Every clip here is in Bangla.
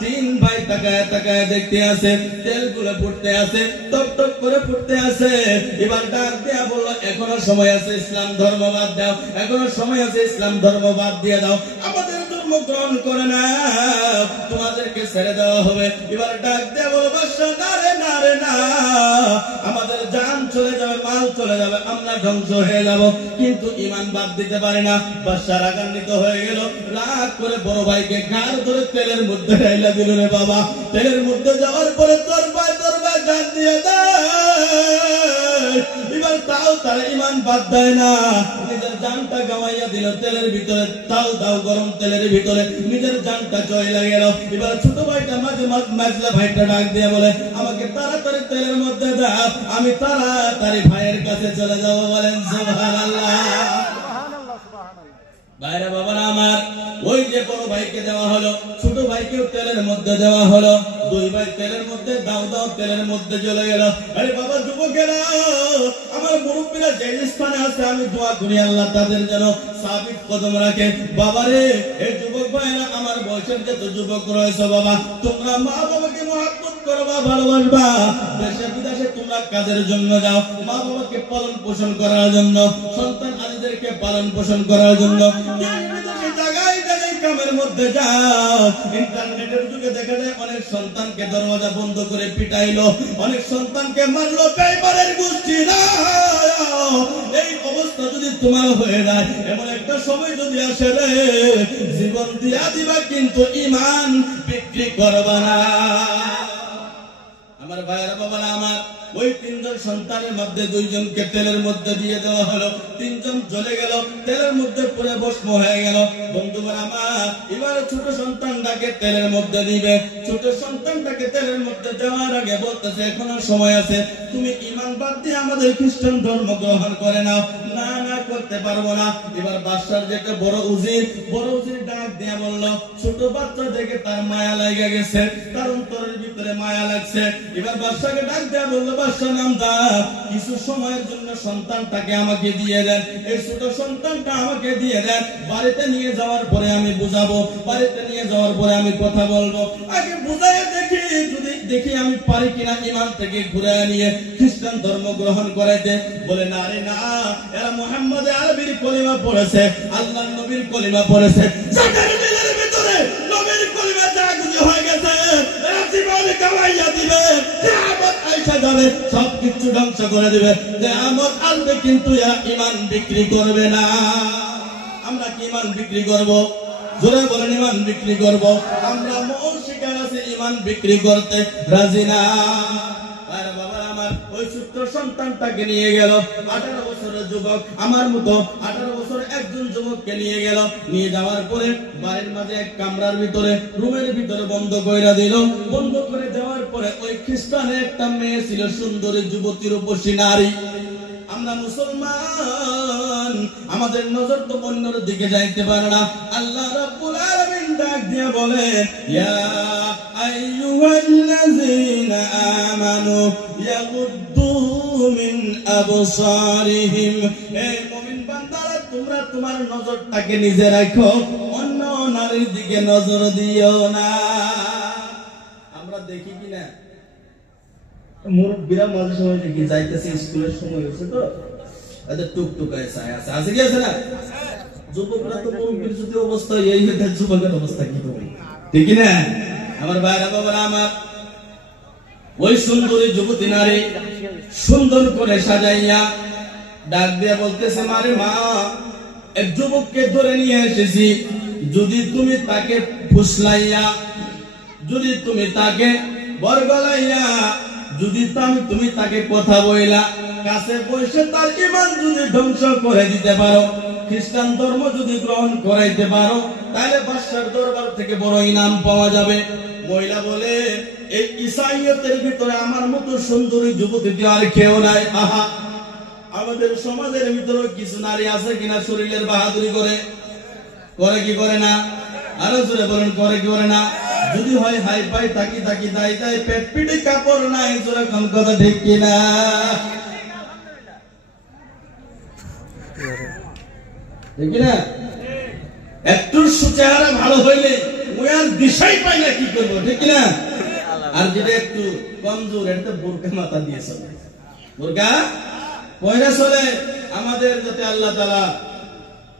তিন ভাই তাকায় তাকায় দেখতে আছে, তেলগুলো ফুটতে আছে, টক টক করে ফুটতে আছে। এবার ডাক দেয়া বলল, এখনো সময় আছে, ইসলাম ধর্ম বাদ দাও, এখনো সময় আছে, ইসলাম ধর্ম বাদ দিয়ে দাও, আমাদের ধর্ম গ্রহণ করে না, তোমাদেরকে ছেড়ে দেওয়া হবে। এবার ডাক দেয়া বলল, বাদশা না রে না রে না, আমাদের জান চলে যাবে, মাল চলে যাবে, আমরা ধ্বংস হয়ে যাব, কিন্তু ঈমান বাদ দিতে পারি না। বাদশা রাগান্বিত হয়ে গেল, রাগ করে বড় ভাইকে ঘাড় ধরে তেলের মধ্যে ঢাইলা দিল। রে বাবা, তেলের মধ্যে যাওয়ার পরে তোর ভাই জান দিয়ে দেয়। এবার তাও তার ঈমান বাদ দেয় না, নিজের জানটা গাওয়াইয়া দিল তেলের ভিতরে, তাও দাও গরম তেলের ভিতরে নিজের জানটা চলে গেল। এবার ছোট ভাইটা মাঝলা ভাইটা ডাক দিয়ে বলে, আমাকে তাড়াতাড়ি তেলের মধ্যে দাও, আমি তাড়াতাড়ি ভাইয়ের কাছে চলে যাবো। বলেন সুবহানাল্লাহ। ভাইরা বাবারা আমার, ওই যে বড় ভাইকে দেওয়া হলো, ছোট ভাইকেও তেলের মধ্যে দেওয়া হলো, দুই ভাই তেলের মধ্যে দাও দাও তেলের মধ্যে চলে গেল। আরে বাবা যুবকেরা, আমার মুরব্বীরা যে স্থানে আছে, আমি দোয়া করি আল্লাহ তাদের যেন সাবিত কদম রাখে। বাবারে, এই যুবক ভাইরা, আমার বয়সের যত যুবক রয়েছে বাবা, তোমরা মা বাবাকে মহব্বত করবা, ভালোবাসবা। দেশে বিদেশে তোমরা কাজের জন্য যাও, মা বাবাকে পালন পোষণ করার জন্য, সন্তান আদিদেরকে পালন পোষণ করার জন্য জায়গায় জায়গায় কামের মধ্যে যাও। ইন্টারনেটের যুগে দেখা যায় অনেক সন্তানকে দরওয়াজা বন্ধ করে পিটাইলো, অনেক সন্তানকে মারলো, বেঈমানের গোষ্ঠীরা। এই অবস্থা যদি তোমার হয়ে যায়, এমন একটা সময় যদি আসে রে, জীবন দিয়া দিবা, কিন্তু ঈমান বিক্রি করবা না। আমার ভাইয়েরা বাবারা আমার, ওই তিনজন সন্তানের মধ্যে দুইজনকে তেলের মধ্যে দিয়ে দেওয়া হলো, তিনজন জ্বলে গেল, তেলের মধ্যে পুরো ভস্ম হয়ে গেল। বন্ধুগণ আমার, এবার ছোট সন্তানটাকে তেলের মধ্যে দিবে, ছোট সন্তানটাকে তেলের মধ্যে দেওয়ার আগে বলতেছে, এখনো সময় আছে, তুমি ঈমান বাদ দিয়ে আমাদের খ্রিস্টান ধর্ম গ্রহণ করে নাও। না না, করতে পারবো না। এবার বাদশার যেটা বড় উজির ডাক দিয়ে বলল, ছোট বাচ্চা দেখে তার মায়া লেগে গেছে, তার অন্তরের ভিতরে মায়া লাগছে। এবার বাদশাকে ডাক দিয়ে বলল, বাদশা নাম দাও, কিছু সময়ের জন্য সন্তানটাকে আমাকে দিয়ে দেন, এই ছোট সন্তানটা আমাকে দিয়ে দেন, বাড়িতে নিয়ে যাওয়ার পরে আমি বুঝাবো, বাড়িতে নিয়ে যাওয়ার পরে আমি কথা বলবো, আগে বুঝাই দেখি, যদি দেখি আমি পারি কিনা ঈমান থেকে ঘুরে নিয়ে খ্রিস্টান ধর্ম গ্রহণ করাইতে। বলে না রে না, এরা মুহাম্মদ আরবির কলিমা পড়েছে, আল্লাহর নবীর কলিমা পড়েছে, যাদের দিলের ভিতরে নবীর কলিমা জাগ্রত হয়ে গেছে, এরা জীবনে কামাইয়া দিবে, কিয়ামত আইসা যাবে, সবকিছু ধ্বংস করে দিবে, কিয়ামত আসবে, কিন্তু এরা ঈমান বিক্রি করবে না। আমরা কি ঈমান বিক্রি করব? জোরে বলেন, ঈমান বিক্রি করব। আমরা মন শিকার আছে, ঈমান বিক্রি করতে রাজি না। আর বাবা আমার, ওই ছোট্ট সন্তানটাকে নিয়ে গেল, 18 বছরের যুবক, আমার মতো 18 বছর একজন যুবককে নিয়ে গেল, নিয়ে যাওয়ার পরে বাড়ির মাঝে এক কামরার ভিতরে, রুমের ভিতরে বন্ধ করে দিল। বন্ধ করে দেওয়ার পরে ওই খ্রিস্টানের একটা মেয়ে ছিল, সুন্দরী যুবতী রূপসী নারী। আমরা মুসলমান, আমাদের নজর তো অন্যের দিকে যাইতে পারে না। আল্লাহ রাব্বুল আলামিন ডাক দিয়ে বলে, ইয়া আইয়ুহাল্লাযীনা আমানু ইয়াগুদ্দু মিন আবসারিহিম, হে মুমিন বান্দারা, তোমরা তোমার নজরটাকে নিজে রাখো, অন্য নারীর দিকে নজর দিও না। আমরা দেখি কিনা মুরব্বীরা মাঝে সময় দেখি যাইতেছে, স্কুলের সময় হয়েছে তো, এদের টুকটুকায় ছায়া আছে, আছে কি আছে না? যুবকরা তো মুরব্বীর যদি অবস্থা এই হয়ে থাকে, যুবকের অবস্থা কি হবে? ঠিক না? আমার ভাইরা বাবারা আমার, ওই সুন্দরী যুবতী নারী সুন্দর করে সাজাইয়া ডাক দিয়ে বলতেছে, মারে মা, এক যুবককে ধরে নিয়ে এসেছি, যদি তুমি তাকে ফুসলাইয়া, যদি তুমি তাকে বরগলাইয়া, যদি তুমি তাকে কথা বইলা, কাছে বসে তার ঈমান যদি ধ্বংস করে দিতে পারো, খ্রিস্টান ধর্ম যদি গ্রহণ করাইতে পারো, তাহলে বাদশার দরবার থেকে বড় ইনাম পাওয়া যাবে। মহিলা বলে, এই ঈসাইয়তের ভিতরে আমার মতো সুন্দরী যুবতী আর কেউ নাই। আহা, আমাদের সমাজের ভিতরে কিছু নারী আছে কিনা শরীরের বাহাদুরি করে? করে কি করে না? আরো জোরে বলেন, করে কি করে না? যদি হয় হাই পাই, তাকি তাকি দাই দাই, পেট পিঠে কাপড় নাই, জোরে কোন কথা ঠিক কিনা? ঠিক না? একটু চেহারা ভালো হইলে ওই করবে আর দিশাই পাই না কি করবো, ঠিক না? আর যেটা একটু কমজোর এটা বোরকা মাথা দিয়ে চলে, বোরকা পয়রা চলে। আমাদের যাতে আল্লাহ তাআলা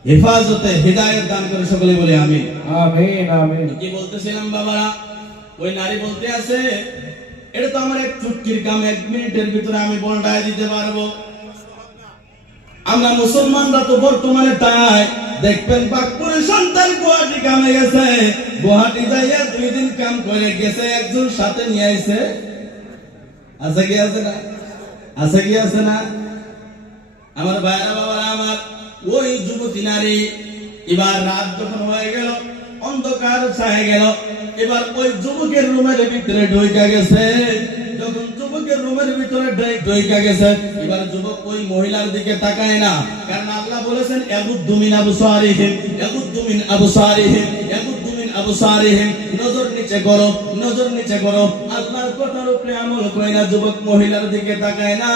হেফাজতে হিদায়াত দান করে, সকলে বলে আমিন আমিন আমিন। কি বলতেছিলাম বাবারা, ওই নারী বলতে আছে এটা তো আমার এক চুটকির কাম, 1 মিনিটের ভিতরে আমি বলটাই দিতে পারবো। আমরা মুসলমানরা তো বর্তমানে তাই দেখবেন বাকপুরের সন্তান গুয়াহাটি কামে গেছে, গুয়াহাটি যাইয়া 2 দিন কাম করে গেছে, একজন সাথে নিয়ে আইছে, আছে কি আছে না? আছে কি আছে না? আমার ভাইরা বাবারা আমার, ওই যুবতী নারী এবার রাত যখন হয়ে গেল, অন্ধকার ছায়া গেল, এবার ওই যুবকের রুমের ভিতরে ঢুইকা গেছে। যখন যুবকের রুমের ভিতরে ঢুইকা গেছে, এবার যুবক ওই মহিলার দিকে তাকায় না, কারণ আল্লাহ বলেছেন ইয়াগুদ্দু মিন আবসারিহিম, ইয়াগুদ্দু মিন আবসারিহিম, ইয়াগুদ্দু মিন আবসারিহিম, নজর নিচে করো, নজর নিচে করো। আল্লাহর কথার উপরে আমল করে না, যুবক মহিলার দিকে তাকায় না,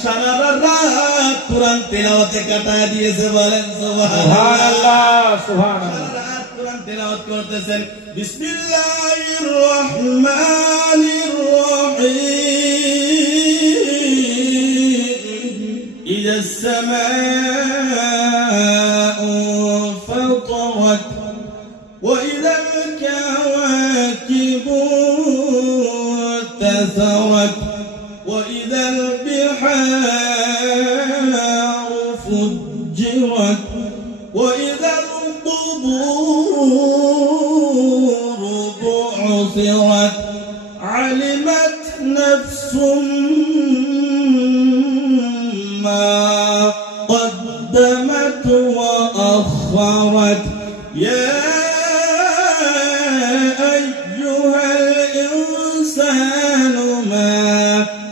সারা রাত কোরআন তেলাওয়াতে কাটায় দিয়েছে। বলেন সুবহানাল্লাহ, সুবহানাল্লাহ। কোরআন তেলাওয়াত করতেছেন, বিসমিল্লাহির রহমানির রহিম, ইযাস সামাউ ফাতারাত ওয়া ইযাল কাওয়াকিবু তাসারাত ওয়া ইযাল বিহারু ফুজ্জিরাত ওয়া ইযাল القبور بعثرت علمت نفس ما قدمت وأخرت يا أيها الإنسان ما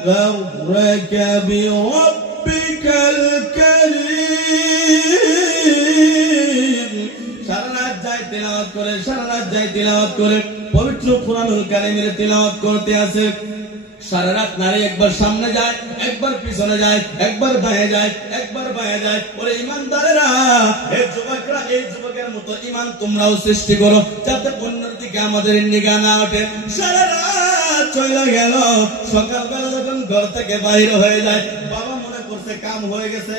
غرك بربك الكريم। সারা রাত যাই তিলাওয়াত করে পবিত্র কুরআনুল কারীমের তিলাওয়াত করতে আছে। সারা রাত নারী একবার সামনে যায়, একবার পিছনে যায়, একবার বাঁয়ে যায়, একবার বাঁয়ে যায়। ওরে ঈমানদারেরা, এই যুবকরা, এই যুবকের মতো ঈমান তোমরাও সৃষ্টি করো, যাতে অন্যের দিকে আমাদের নিগাহ না ওঠে। সারা রাত চলে গেল, সকালবেলা যখন ঘর থেকে বাইরে হয়ে যায়, বাবা মনে করছে কাম হয়ে গেছে।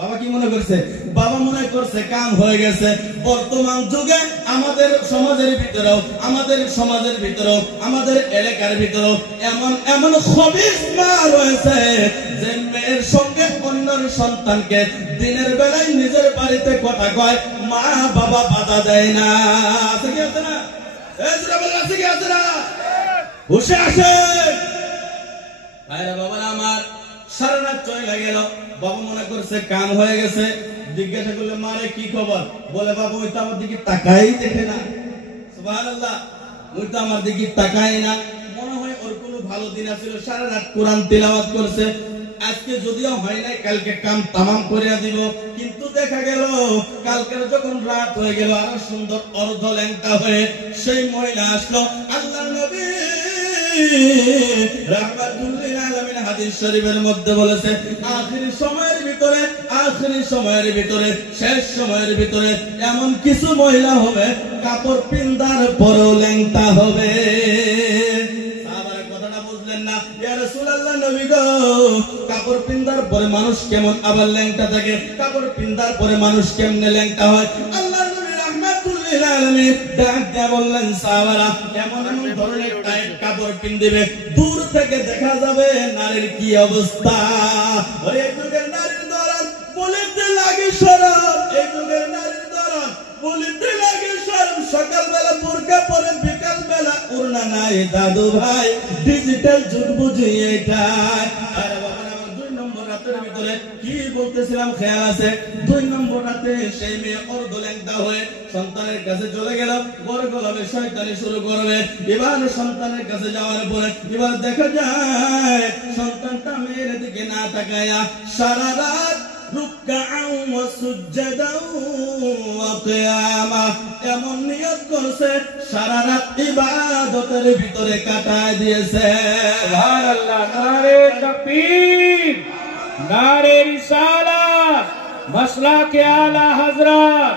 বাবা কি মনে করছে? বাবা মনে করছে কাম হয়ে গেছে। বর্তমান যুগে আমাদের সমাজের ভিতরেও, আমাদের এলাকার ভিতরেও এমন এমন খবিস মা রয়েছে যে মেয়ের সঙ্গে অন্যর সন্তানকে দিনের বেলায় নিজের বাড়িতে কথা কয়, মা বাবা বাধা দেয় না। আছে কি আছে না? আছে কি আছে না? হুশে আসে ভাইরা বাবারা আমার। সারা রাত চলে গেল, বাবা মনে করছে কাম হয়ে গেছে। জিজ্ঞাসা করলে, মারে কি খবর? বলে, বাবা ওই তো আমার দিকে তাকাই দেখে না। সুবহানাল্লাহ, ওই তো আমার দিকে তাকাই না। মনে হয় ওর কোনো ভালো দিন আছিল, সারা রাত কোরআন তিলাওয়াত করছে। আজকে যদিও হয় নাই, কালকে কাম তামাম করে দিব। কিন্তু দেখা গেল কালকে যখন রাত হয়ে গেল, আরো সুন্দর অর্ধ ল্যাংটা হয়ে সেই মহিলা আসলো। আল্লাহর নবী রাহমাতুল লিল আলামিন হাদিস শরীফের মধ্যে বলেছে, আখির সময়ের ভিতরে শেষ সময়ের ভিতরে এমন কিছু মহিলা হবে, কাপড় পিন্দার পরেও ল্যাংটা হবে। সাহাবারা কথাটা বুঝলেন না। ইয়া রাসূলুল্লাহ, নবী গো, কাপড় পিন্দার পরে মানুষ কেমন আবার ল্যাংটা থাকে? কাপড় পিন্দার পরে মানুষ কেমনে ল্যাংটা হয়? আল্লাহর নবী রাহমাতুল লিল আলামিন ডাক দিয়ে বললেন, সাহাবারা এমন এমন ধরনের টাইট কাপড় পিন্দিবে, দূর থেকে দেখা যাবে নারীর কি অবস্থা। ওই যুগের নারীর ধরন বলিতে লাগে শরম, এই যুগের নারীর ধরন বলিতে লাগে শরম। সকালবেলা বোরকা পরে, বিকাল বেলা ওড়না নাই। দাদু ভাই, ডিজিটাল যুগ বুঝি এটা। আরে বাবা, আমার 2 নম্বর রাতের ভিতরে কি বলতেছিলাম খেয়াল আছে? 2 নম্বর রাতে সেই মেয়ে অর্ধ ল্যাংটা হয়ে সন্তানের কাছে চলে গেল। বড় গলাবে শয়তানি শুরু করবে। এবার সন্তানের কাছে যাওয়ার পরে এবার দেখা যায় সন্তানটা মেয়ের দিকে না তাকায়া সারা রাত রুকআউ ওয়া সুজদাউ ওয়া কিয়ামা এমন নিয়ত করছে, সারা রাত ইবাদতের ভিতরে কাটায় দিয়েছে। সুবহানাল্লাহ, নারে তাকবীর, নারে রিসালাত, মাসলাকে আলা হযরত,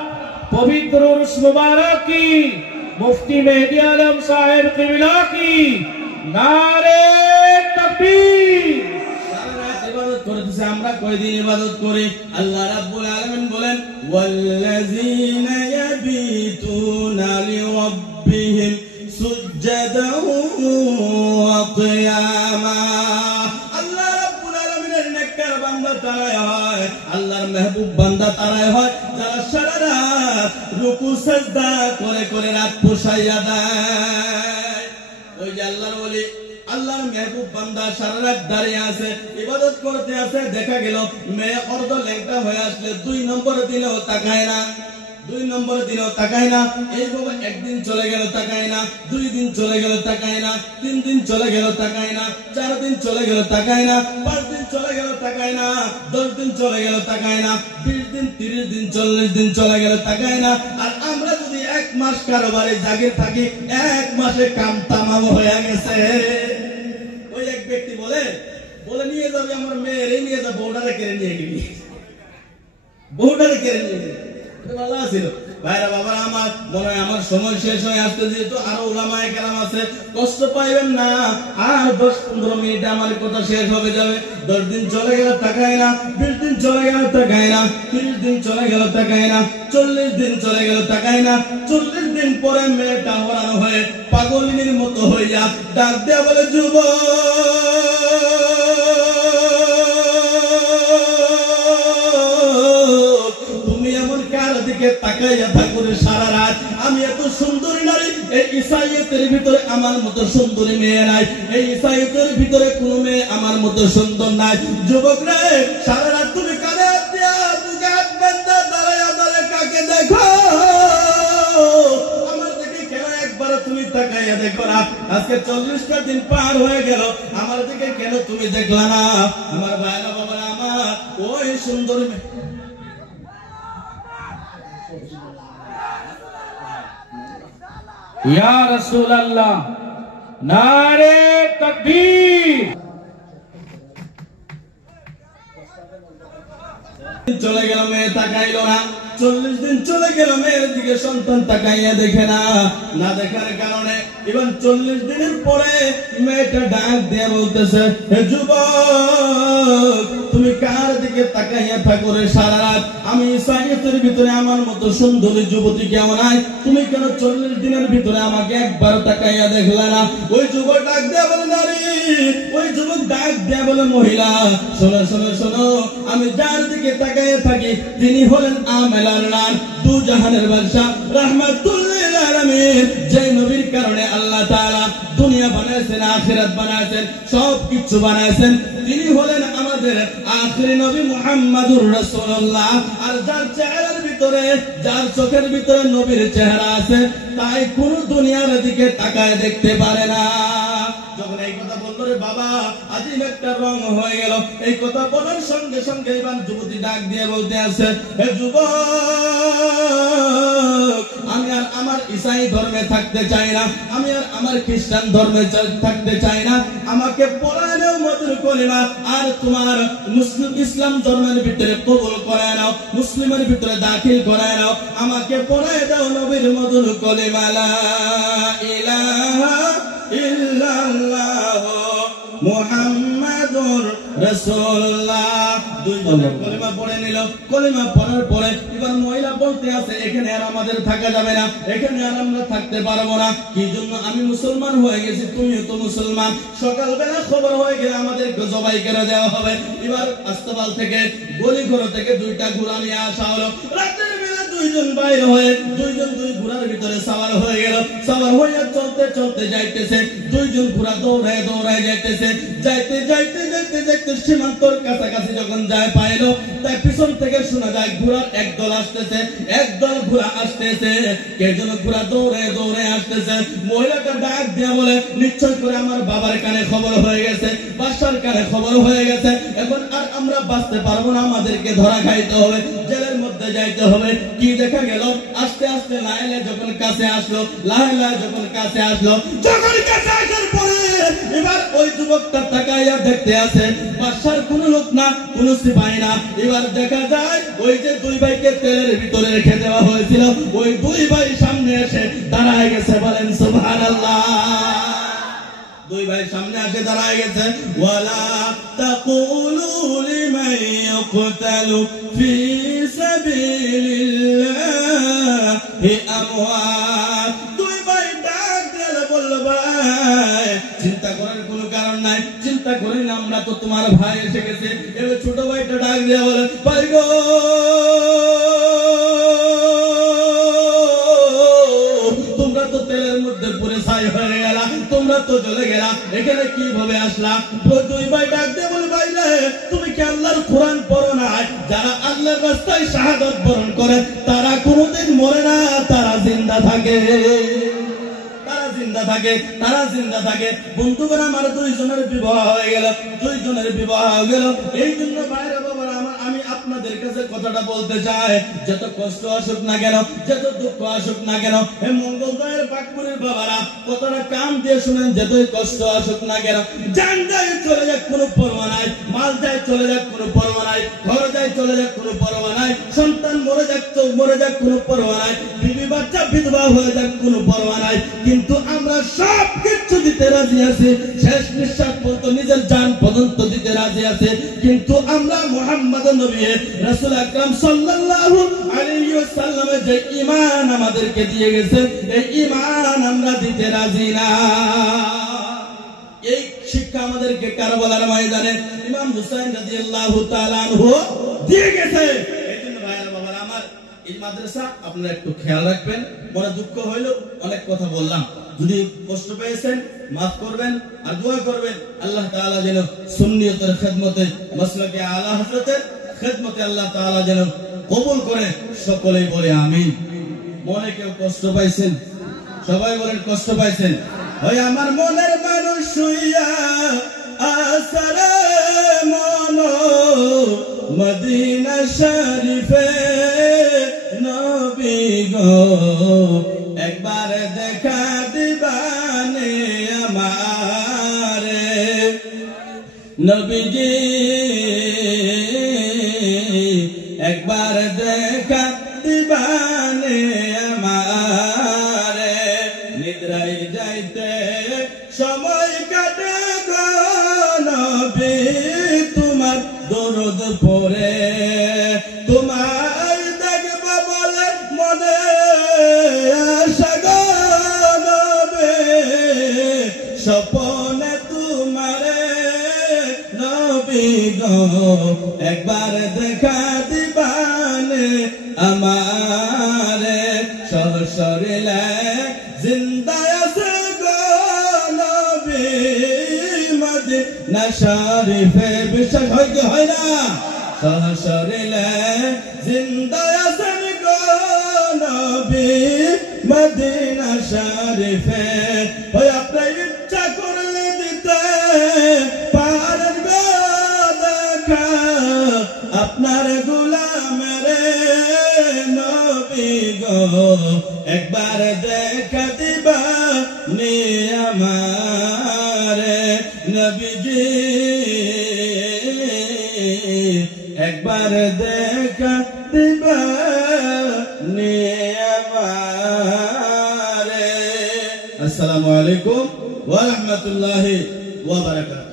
পবিত্র উরুস মুবারক কি मुफ्ती मेहदी आलम साहिब क़िबला की नारे तकबीर। ইবাদত করতেছে, আমরা কয়দিন ইবাদত করি? আল্লাহ রাব্বুল আলামিন বলেন ওয়াল্লাযীনা ইয়াবিতুনা লিরাব্বিহিম সুজদান ওয়া কিয়ামা। আল্লাহ রাব্বুল আলামিনের নেককার বান্দা তারাই হয়, আল্লাহর মেহবুব বান্দা তারাই হয় যারা সারা রাত রুকু সিজদা করে করে রাত পোষাইয়া দেয়। ওই যে আল্লাহর ওলি, আল্লাহর মেহবুব বান্দা সারা রাত দাঁড়িয়ে আছে, ইবাদত করতে আছে, দেখা গেল মেয়ে অর্ধ লেংটা হয়ে আসলে 2 নম্বর দিনেও তাকায় না, 2 নম্বর দিনেও তাকায় না। এইভাবে একদিন চলে গেল তাকায় না, 2 দিন চলে গেল তাকায় না, 3 দিন চলে গেল তাকায় না, 4 দিন চলে গেল তাকায় না, 5 দিন চলে গেল তাকায় না, 10 দিন চলে গেল তাকায় না, 20 দিন, 30 দিন, 40 দিন চলে গেল তাকায় না। আর আমরা যদি 1 মাস কারোবারে জাগে থাকি, 1 মাসে কাম তামাম হয়ে গেছে। ওই এক ব্যক্তি বলে নিয়ে যাবে আমার মেয়েরে, নিয়ে যাবে বউটারে কেড়ে নিয়ে গেলি, বউটারে কেড়ে নিয়ে গেলি। ভালো ছিল ভাইরা বাবা আমার, মনে হয় আমার সময় শেষ হয়ে আসতে, যেহেতু আরো উলামায়ে কেরাম আছে, কষ্ট পাইবেন না। আর 10-15 মিনিটে আমার কথা শেষ হবে যাবে। 10 দিন চলে গেল তাকায় না, 20 দিন চলে গেল তাকায় না, 30 দিন চলে গেল তাকায় না, 40 দিন চলে গেল তাকায় না। 40 দিন পরে মেয়েটা হরানো হয়ে পাগলিনীর মতো হইয়া ডাক দেয়া বলে, যুবক তাকাইয়া থাকুরে সারা রাত? আমি এত সুন্দরী নারী, এই ইসাইয়তের ভিতরে আমার মতো সুন্দরী মেয়ে নাই, এই ইসাইয়তের ভিতরে কোন মেয়ে আমার মতো সুন্দর নাই। যুবক রে, সারা রাত তুমি কানে হাত দিয়া বুকে হাত বাঁধা দাঁড়াইয়া দাঁড়ায় কাকে দেখো? আমার দিকে কেন একবার তুমি তাকাইয়া দেখো না? আজকে 40টা দিন পার হয়ে গেল, আমার দিকে কেন তুমি দেখলা না? আমার ভাইরা বাবারা আমার, ওই সুন্দরী या रसूल अल्लाह, नारे तकबीर। চলে গেল, মেয়ে তাকাইলো না। 40 দিন চলে গেল, মেয়ের দিকে সন্তান তাকাইয়া দেখে না। না দেখার কারণে এবার 40 দিনের পরে মেয়েটা ডাক দিয়ে বলতেছে, হে যুবক, তুমি কার দিকে তাকাইয়া থাকো রে সারা রাত? আমি ইসাইয়তের ভিতরে আমার মতো সুন্দরী যুবতী কেউ নাই, তুমি কেন 40 দিনের ভিতরে আমাকে একবার তাকাইয়া দেখলে না? ওই যুবক ডাক দিয়ে বলে, নারী। ওই যুবক ডাক দিয়ে বলে, মহিলা, শোনো শোনো শোনো, আমি যার দিকে তাকাইয়া থাকি তিনি হলেন আমেলার নাম, দু জাহানের বাদশাহ, রাহমাতুল্লিল আলামিন, যে নবীর কারণে আল্লাহ তাআলা দুনিয়া বানাইছেন, আখিরাত বানাইছেন, সবকিছু বানাইছেন। তিনি হলেন আমাদের আখিরি নবী মুহাম্মাদুর রাসূলুল্লাহ। আর যার চেহারার ভিতরে, যার চোখের ভিতরে নবীর চেহারা আছে, তাই কোন দুনিয়ার দিকে তাকায় দেখতে পারে না। যখন এই কথা বললো রে বাবা, আজিব একটা রং হয়ে গেল। এই কথা বলার সঙ্গে সঙ্গে এবার যুবতী ডাক দিয়ে বলতে আছে, হে যুবক, আমি আর আমার ইসাই ধর্মে থাকতে চাই না, আমি আর আমার খ্রিস্টান ধর্মে থাকতে চাই না, আমাকে পড়ায় নাও মধুর কলিমা, আর তোমার মুসলিম ইসলাম ধর্মের ভিতরে কবুল করায় নাও, মুসলিমের ভিতরে দাখিল করায় নাও, আমাকে পড়ায় দাও নবীর মধুর কলিমা, লা ইলাহা ইল্লাল্লাহ মুহাম্মাদুর রাসূলুল্লাহ। দুইজনে কলিমা পড়ে নিল। কলিমা পড়ার পরে এবার মহিলা বলতে আছে, এখানে আর আমাদের থাকা যাবে না, এখানে আর আমরা থাকতে পারবো না। কি জন্য? আমি মুসলমান হয়ে গেছি, তুমিও তো মুসলমান। সকালবেলা খবর হয়ে গেলে আমাদেরকে জবাই করে দেওয়া হবে। এবার আস্তাবাল থেকে, গলিঘর থেকে 2টা ঘোড়া নিয়ে আসা হলো। রাতের বেলা 2 জন বাইরে হয়ে, 2 জন 2 ঘোড়ার ভিতরে সাওয়ার হয়ে গেল। সাওয়ার হয়ে চলতে চলতে যাইতেছে, 2 জন ঘোড়া দৌড়ায় দৌড়ায় যাইতেছে। যাইতে যাইতে যাইতে যাইতে সীমান্তর কাছাকাছি যখন যায় পাইলো, তাই পিছন থেকে শোনা যায় ঘোড়ার একদল আসতেছে, একদল ঘোড়া আসতেছে। কে যেন ঘোড়া দৌড়ায় দৌড়ায় আসতেছে। মহিলাটা ডাক দিয়ে বলে, নিশ্চয় করে আমার বাবার কানে খবর হয়ে গেছে, বাদশার কানে খবর হয়ে গেছে, এখন আর আমরা বাঁচতে পারবো না, আমাদেরকে ধরা খাইতে হবে, জেলের মধ্যে যাইতে হবে। কি দেখা গেল? আস্তে আস্তে লাইলে যখন কাছে আসলো, লাইলা যখন কাছে আসলো, যখন কাছে আসার পরে এবার ওই যুবকটা তাকাইয়া দেখতে আছে, বাদশার কোন লোক না, কোন সিপাহী না। এবার দেখা যায় ওই যে দুই ভাইকে তেলের ভিতরে রেখে দেওয়া হয়েছিল, ওই দুই ভাই সামনে এসে দাঁড়ায় গেছে। বলেন সুবহানাল্লাহ। দুই ভাই সামনে এসে দাঁড়ায় গেছে। ওয়ালা তাকুলু লিমান ইয়াকতালু ফি সাবিলিল্লাহি আমওয়াত। দুই ভাই ডাক দিয়ে বলল, ভাই চিন্তা করার কোনো কারণ নাই, চিন্তা করি না, আমরা তো তোমার ভাই এসে গেছে। এবার ছোট ভাইটা ডাক দিয়ে বলে, ভাই গো, তোমরা তো তেলের মধ্যে পুরে ছাই হয়ে গেলা, তোমরা তো জ্বলে গেলা, এখানে কিভাবে আসলা? দুই ভাই ডাক দিয়ে বলে, ভাই রে, তুমি কি আল্লাহর কোরআন পড়ো না? যারা আল্লাহর রাস্তায় শাহাদাত বরণ করে তারা কোনোদিন মরে না, তারা জিন্দা থাকে, তারা জিন্দা থাকে, তারা জিন্দা থাকে। বন্ধুগণ, আমার দুইজনের বিবাহ হয়ে গেল, দুইজনের বিবাহ হয়ে গেল। এই জন্য ভাইরা বাবারা আমার, আমি আপনাদের কাছে কথাটা বলতে চাই, যত কষ্ট আসুক না কেন, যত দুঃখ আসুক না কেন, হে মঙ্গলদয়ের পাকপুরের বাবারা, কথাটা কান দিয়ে শুনেন, যতই কষ্ট আসুক না কেন, জান যায় চলে যাক কোনো পরোয়া নাই, মাল যায় চলে যাক কোনো পরোয়া নাই, ঘর যায় চলে যাক কোনো পরোয়া নাই, সন্তান মরে যাক তো মরে যাক কোনো পরোয়া নাই, বিবি বাচ্চা বিধবা হয়ে যাক কোনো পরোয়া নাই, কিন্তু আমরা সব কিছু দিতে রাজি আছি, শেষ নিঃশ্বাস পর্যন্ত নিজের জান পর্যন্ত দিতে রাজি আছে। কিন্তু আমরা মুহাম্মদ নবী রাসূল আকরাম সাল্লাল্লাহু আলাইহি ওয়াসাল্লামের যে ঈমান আমাদেরকে দিয়ে গেছে, এই ঈমান আমরা দিতে রাজি না। এই শিক্ষা আমাদেরকে কারবালার ময়দানে ইমাম হুসাইন রাদিয়াল্লাহু তাআলা আনহু দিয়ে গেছে। এইজন্য ভাইরা বাবারা আমার, এই মাদ্রাসা আপনারা একটু খেয়াল রাখবেন। মনে দুঃখ হইলো, অনেক কথা বললাম, যদি কষ্ট পেয়েছেন মাফ করবেন আর দোয়া করবেন আল্লাহ তাআলা যেন সুন্নিয়তের খেদমতে, মাসলাকে আলা হযরতের খেদমতে আল্লাহ তাআলা যেন কবুল করে। সকলেই বলে আমিন। মনে কেউ কষ্ট পাইছেন? সবাই বলেন কষ্ট পাইছেন? ওই আমার মনের মানুষ শুইয়া আসারে মন মদিনা শরীফে নবী গো, একবার দেখা দিবানে আমারে নবীজি, একবার দেখা দিবানে আমারে, নিদ্রায় যাইতে সময় কাটে গো নবী, তোমার দরদ পড়ে, তোমার দেখবা বলে মনে আশা গো নবী, স্বপ্নে তোমারে নবী গো, একবার দেখা দিবানে আমারে, সহসরিলে জিন্দা আছে গো নবী, মদিনা শরীফে, বিশ্বাস হয় কি হয় না? সহসরিলে জিন্দা আছে গো নবী, মদিনা শরীফে, ওই আপনার ইচ্ছা করলে দিতে পারেন গো দেখা, আপনার গোলামের নবী গো, একবার দেখা দিবা নি আমারে নবীজি, একবার দেখা দিবা নি আমারে। আসসালামু আলাইকুম ওয়া রাহমাতুল্লাহি ওয়া বারাকাতুহু।